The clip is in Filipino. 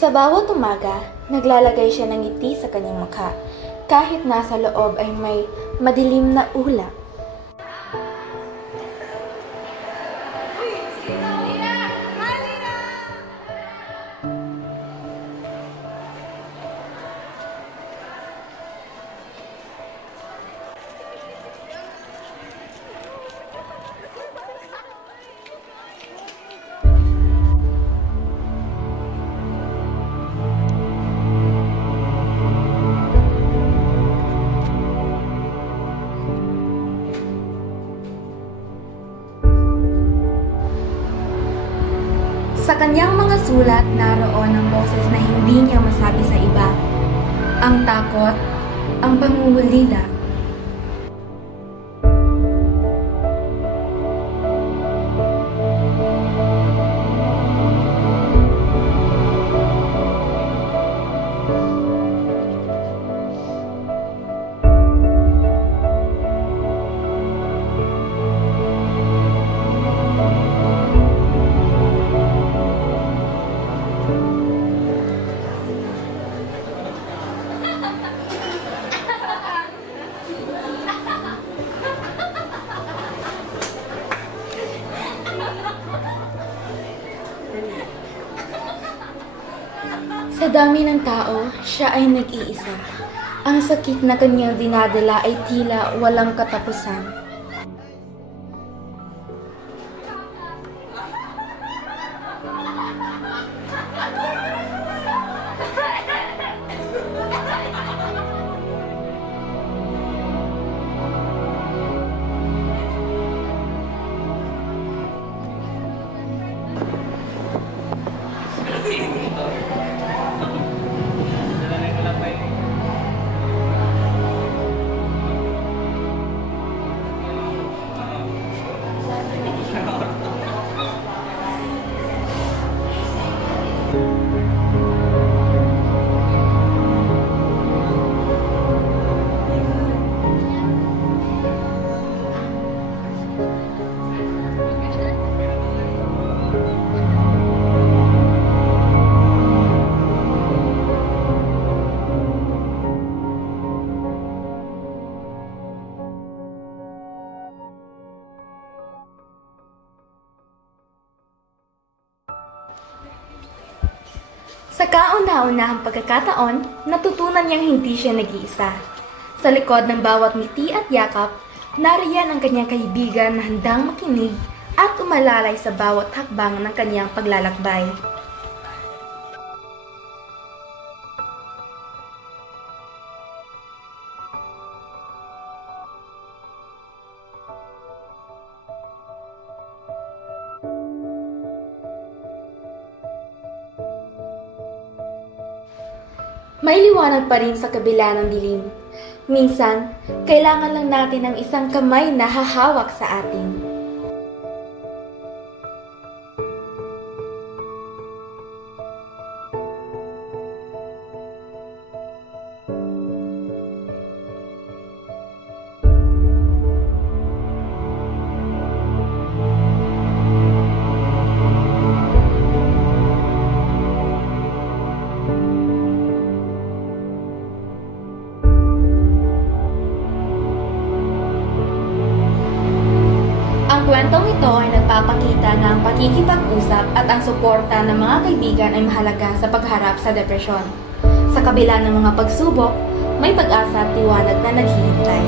Sa bawat umaga, naglalagay siya ng ngiti sa kanyang mukha, kahit nasa loob ay may madilim na ulap. Sa kanyang mga sulat, naroon ang boses na hindi niya masabi sa iba. Ang takot, ang pangungulila. Sa dami ng tao, siya ay nag-iisa. Ang sakit na kanyang dinadala ay tila walang katapusan. Sa kauna-unahang pagkakataon, natutunan niyang hindi siya nag-iisa. Sa likod ng bawat ngiti at yakap, nariyan ang kanyang kaibigan na handang makinig at umalalay sa bawat hakbang ng kanyang paglalakbay. May liwanag pa rin sa kabila ng dilim. Minsan, kailangan lang natin ng isang kamay na hahawak sa atin. Ang kwentong ito ay nagpapakita na ang pakikipag-usap at ang suporta ng mga kaibigan ay mahalaga sa pagharap sa depresyon. Sa kabila ng mga pagsubok, may pag-asa at tiwanag na naghihintay.